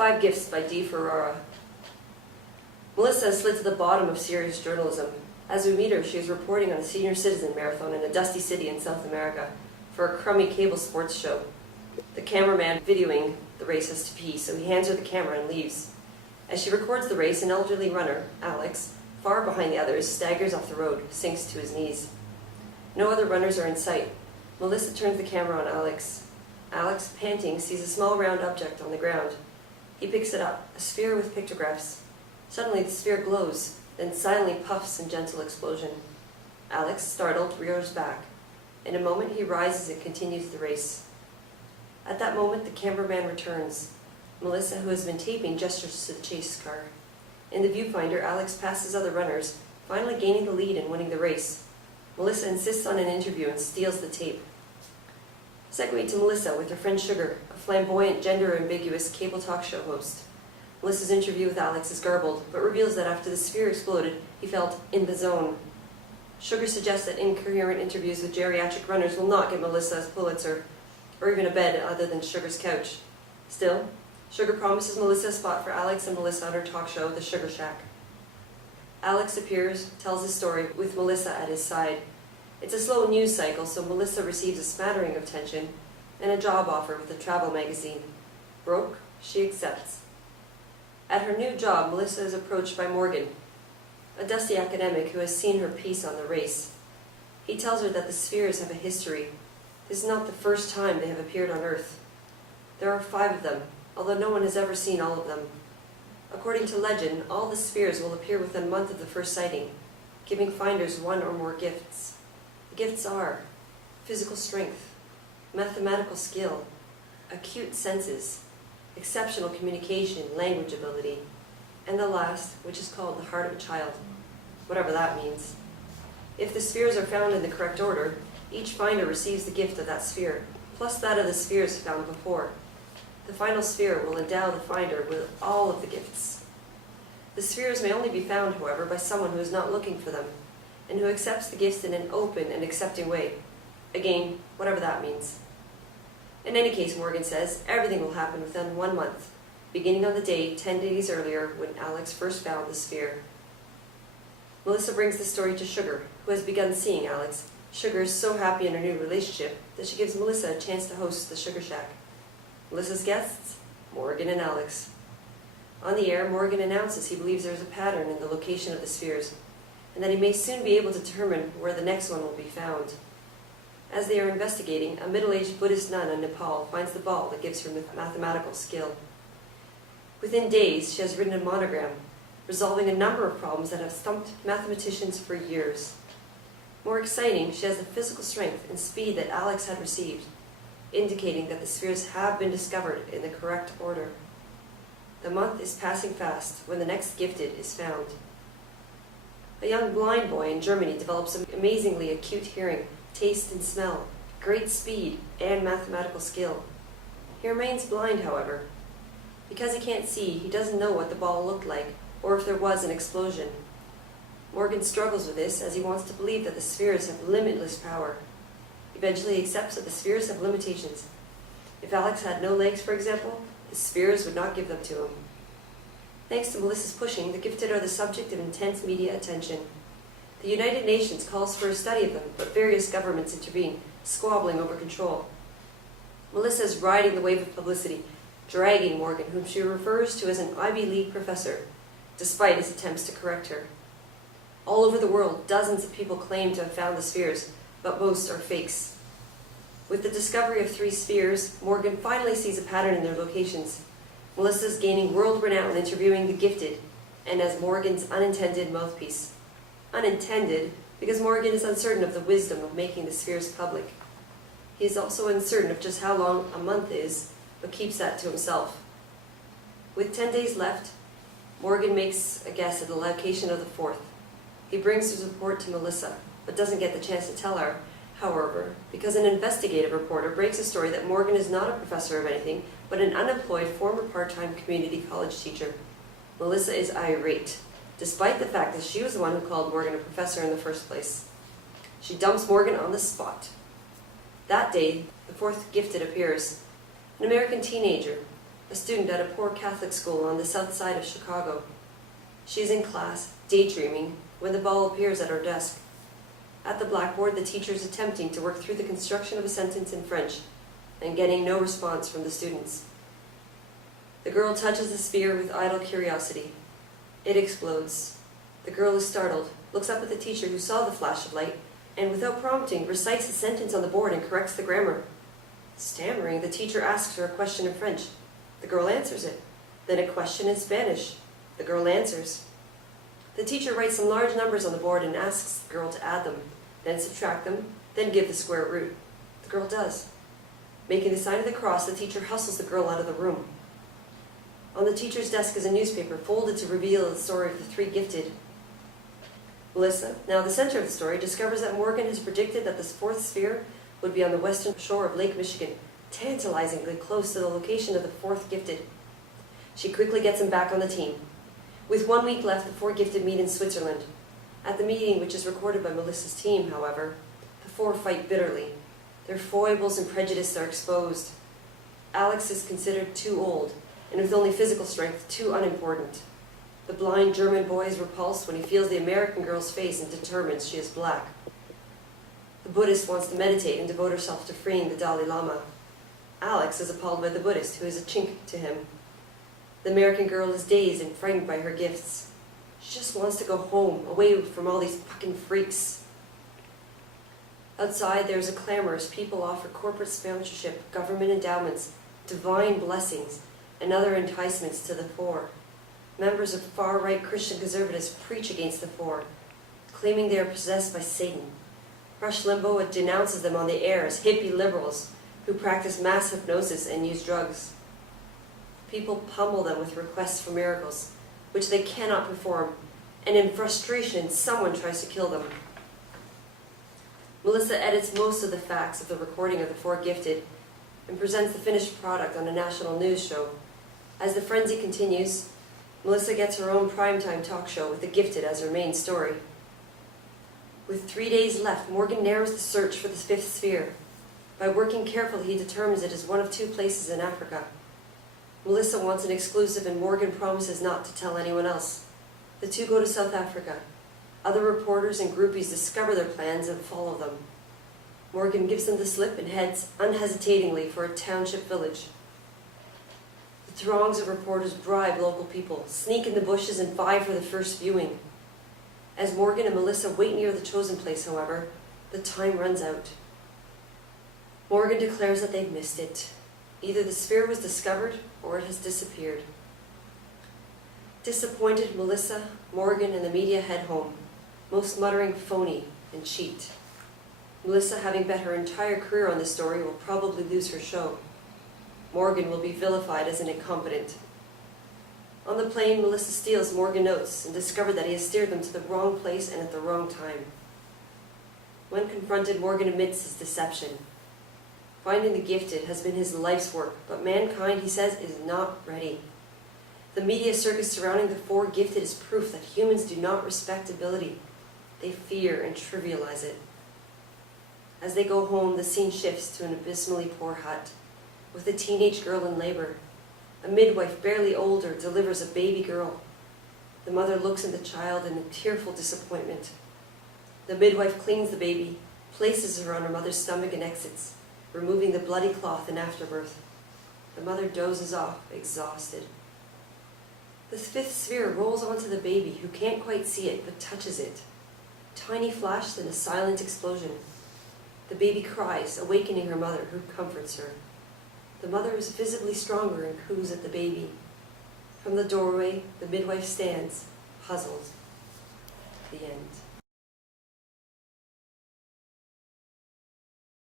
5 Gifts by Ferrara. Melissa has slid to the bottom of serious journalism. As we meet her, she is reporting on a senior citizen marathon in a dusty city in South America for a crummy cable sports show. The cameraman videoing the race has to pee, so he hands her the camera and leaves. As she records the race, an elderly runner, Alex, far behind the others, staggers off the road, sinks to his knees. No other runners are in sight. Melissa turns the camera on Alex. Alex, panting, sees a small round object on the ground. He picks it up, a sphere with pictographs. Suddenly the sphere glows, then silently puffs in gentle explosion. Alex, startled, rears back. In a moment he rises and continues the race. At that moment the cameraman returns. Melissa, who has been taping, gestures to the chase car. In the viewfinder, Alex passes other runners, finally gaining the lead and winning the race. Melissa insists on an interview and steals the tape. Segue to Melissa with her friend Sugar, a flamboyant, gender-ambiguous cable talk show host. Melissa's interview with Alex is garbled, but reveals that after the sphere exploded, he felt in the zone. Sugar suggests that incoherent interviews with geriatric runners will not get Melissa a Pulitzer, or even a bed other than Sugar's couch. Still, Sugar promises Melissa a spot for Alex and Melissa on her talk show, The Sugar Shack. Alex appears, tells his story, with Melissa at his side. It's a slow news cycle, so Melissa receives a smattering of tension and a job offer with a travel magazine. Broke, she accepts. At her new job, Melissa is approached by Morgan, a dusty academic who has seen her piece on the race. He tells her that the spheres have a history. This is not the first time they have appeared on Earth. There are 5 of them, although no one has ever seen all of them. According to legend, all the spheres will appear within a month of the first sighting, giving finders 1 or more gifts. The gifts are physical strength, mathematical skill, acute senses, exceptional communication, language ability, and the last, which is called the heart of a child, whatever that means. If the spheres are found in the correct order, each finder receives the gift of that sphere, plus that of the spheres found before. The final sphere will endow the finder with all of the gifts. The spheres may only be found, however, by someone who is not looking for them, and who accepts the gifts in an open and accepting way. Again, whatever that means. In any case, Morgan says, everything will happen within 1 month, beginning on the day 10 days earlier when Alex first found the sphere. Melissa brings the story to Sugar, who has begun seeing Alex. Sugar is so happy in her new relationship that she gives Melissa a chance to host the Sugar Shack. Melissa's guests, Morgan and Alex. On the air, Morgan announces he believes there is a pattern in the location of the spheres, and that he may soon be able to determine where the next one will be found. As they are investigating, a middle-aged Buddhist nun in Nepal finds the ball that gives her mathematical skill. Within days, she has written a monogram, resolving a number of problems that have stumped mathematicians for years. More exciting, she has the physical strength and speed that Alex had received, indicating that the spheres have been discovered in the correct order. The month is passing fast when the next gifted is found. A young blind boy in Germany develops an amazingly acute hearing, taste and smell, great speed, and mathematical skill. He remains blind, however. Because he can't see, he doesn't know what the ball looked like, or if there was an explosion. Morgan struggles with this as he wants to believe that the spheres have limitless power. Eventually he accepts that the spheres have limitations. If Alex had no legs, for example, the spheres would not give them to him. Thanks to Melissa's pushing, the gifted are the subject of intense media attention. The United Nations calls for a study of them, but various governments intervene, squabbling over control. Melissa is riding the wave of publicity, dragging Morgan, whom she refers to as an Ivy League professor, despite his attempts to correct her. All over the world, dozens of people claim to have found the spheres, but most are fakes. With the discovery of 3 spheres, Morgan finally sees a pattern in their locations. Melissa is gaining world renown interviewing the gifted, and as Morgan's unintended mouthpiece. Unintended, because Morgan is uncertain of the wisdom of making the spheres public. He is also uncertain of just how long a month is, but keeps that to himself. With 10 days left, Morgan makes a guess at the location of the 4th. He brings his report to Melissa, but doesn't get the chance to tell her, however, because an investigative reporter breaks a story that Morgan is not a professor of anything, but an unemployed former part-time community college teacher. Melissa is irate, despite the fact that she was the one who called Morgan a professor in the first place. She dumps Morgan on the spot. That day, the 4th gifted appears, an American teenager, a student at a poor Catholic school on the south side of Chicago. She is in class, daydreaming, when the ball appears at her desk. At the blackboard, the teacher is attempting to work through the construction of a sentence in French and getting no response from the students. The girl touches the sphere with idle curiosity. It explodes. The girl is startled, looks up at the teacher who saw the flash of light, and without prompting, recites the sentence on the board and corrects the grammar. Stammering, the teacher asks her a question in French. The girl answers it. Then a question in Spanish. The girl answers. The teacher writes some large numbers on the board and asks the girl to add them, then subtract them, then give the square root. The girl does. Making the sign of the cross, the teacher hustles the girl out of the room. On the teacher's desk is a newspaper folded to reveal the story of the three gifted. Melissa, now the center of the story, discovers that Morgan has predicted that this fourth sphere would be on the western shore of Lake Michigan, tantalizingly close to the location of the fourth gifted. She quickly gets him back on the team. With 1 week left, the four gifted meet in Switzerland. At the meeting, which is recorded by Melissa's team, however, the four fight bitterly. Their foibles and prejudice are exposed. Alex is considered too old, and with only physical strength, too unimportant. The blind German boy is repulsed when he feels the American girl's face and determines she is black. The Buddhist wants to meditate and devote herself to freeing the Dalai Lama. Alex is appalled by the Buddhist, who is a chink to him. The American girl is dazed and frightened by her gifts. She just wants to go home, away from all these fucking freaks. Outside, there is a clamor as people offer corporate sponsorship, government endowments, divine blessings, and other enticements to the four. Members of far-right Christian conservatives preach against the four, claiming they are possessed by Satan. Rush Limbaugh denounces them on the air as hippie liberals who practice mass hypnosis and use drugs. People pummel them with requests for miracles, which they cannot perform, and in frustration, someone tries to kill them. Melissa edits most of the facts of the recording of the four gifted and presents the finished product on a national news show. As the frenzy continues, Melissa gets her own primetime talk show with the gifted as her main story. With 3 days left, Morgan narrows the search for the fifth sphere. By working carefully, he determines it is one of two places in Africa. Melissa wants an exclusive, and Morgan promises not to tell anyone else. The two go to South Africa. Other reporters and groupies discover their plans and follow them. Morgan gives them the slip and heads unhesitatingly for a township village. The throngs of reporters bribe local people, sneak in the bushes, and vie for the first viewing. As Morgan and Melissa wait near the chosen place, however, the time runs out. Morgan declares that they've missed it. Either the sphere was discovered or it has disappeared. Disappointed, Melissa, Morgan, and the media head home, most muttering phony and cheat. Melissa, having bet her entire career on this story, will probably lose her show. Morgan will be vilified as an incompetent. On the plane, Melissa steals Morgan notes and discovered that he has steered them to the wrong place and at the wrong time. When confronted, Morgan admits his deception. Finding the gifted has been his life's work, but mankind, he says, is not ready. The media circus surrounding the four gifted is proof that humans do not respect ability. They fear and trivialize it. As they go home, the scene shifts to an abysmally poor hut, with a teenage girl in labor. A midwife, barely older, delivers a baby girl. The mother looks at the child in tearful disappointment. The midwife cleans the baby, places her on her mother's stomach, and exits, removing the bloody cloth in afterbirth. The mother dozes off, exhausted. The fifth sphere rolls onto the baby, who can't quite see it, but touches it. Tiny flash, then a silent explosion. The baby cries, awakening her mother, who comforts her. The mother is visibly stronger and coos at the baby. From the doorway, the midwife stands, puzzled. The end.